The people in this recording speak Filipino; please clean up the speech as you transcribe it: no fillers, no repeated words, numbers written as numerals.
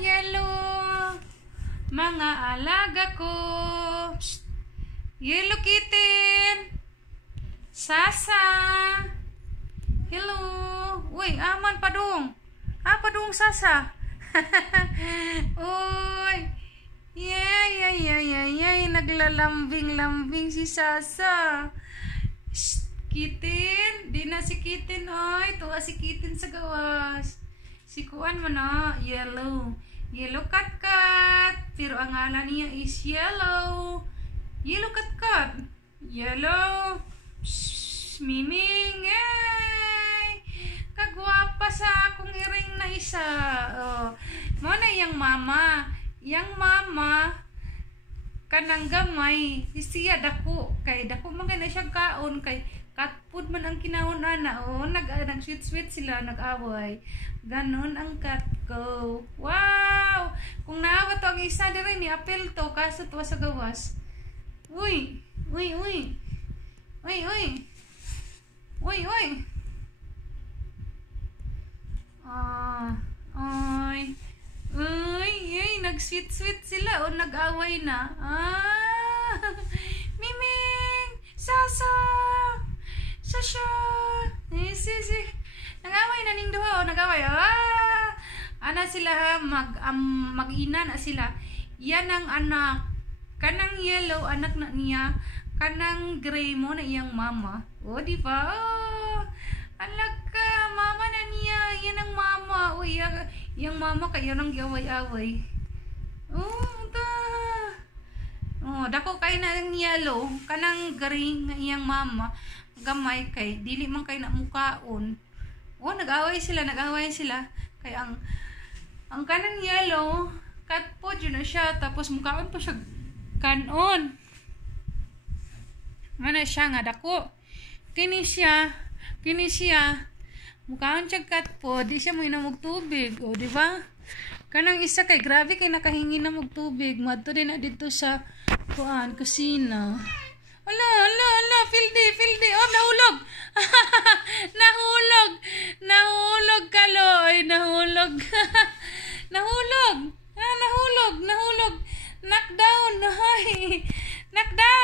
yellow. Mga alaga ko. Psst. Yellow kitten. Sasa. Hello. Uy, aman padung. Padung Sasa. Uy. Yay. Naglalambing-lambing si Sasa. Shh, kitten. Di na si kitten, oy. Tuwa si kitten sa gawas. Si kuan mo na, yellow. Yellow cat. Pero ang ngalan niya is yellow. Yellow cat. Yellow. Shh, miming. Yay. Kagwapa sa akong iring na isa. Oh. Mo na yang mama. Yang mama kanang gamay siya dako kay dako man kay na siya kaon kay cat food man ang kinahon ana nag sweet sila nag-away ganon ang cat ko. Wow, kung naawa to ang isa dire ni apel to kaso to sa gawas. Uy. Nag-sweet sila o nag-away na. Miming! Sasa! Sasha! Si. Nag-away na ning duha o nag-away. Ana sila mag-ina na sila. Yan ang anak. Kanang yellow anak na niya. Kanang gray mo na iyang mama. O di ba? Alag ka, mama na niya. Yan ang mama. O yang mama kayo nang giaway-away. Dako kay na ang yellow, kanang gray nga iyang mama, gamay kay dili man kay na mukaon. Nag-away sila kay ang kanang yellow, cat po na siya tapos mukaon pa siya kanon. Mana siya nga dako. Kini siya mukaon siya cat po, di siya mo inom og tubig, o di ba? Kanang isa kay grabe kay nakahingi na og tubig, madto din na dito sa kusina. Ala, fildi. Nahulog. Nahulog kaloy, nahulog. Nahulog. Knockdown. Knockdown.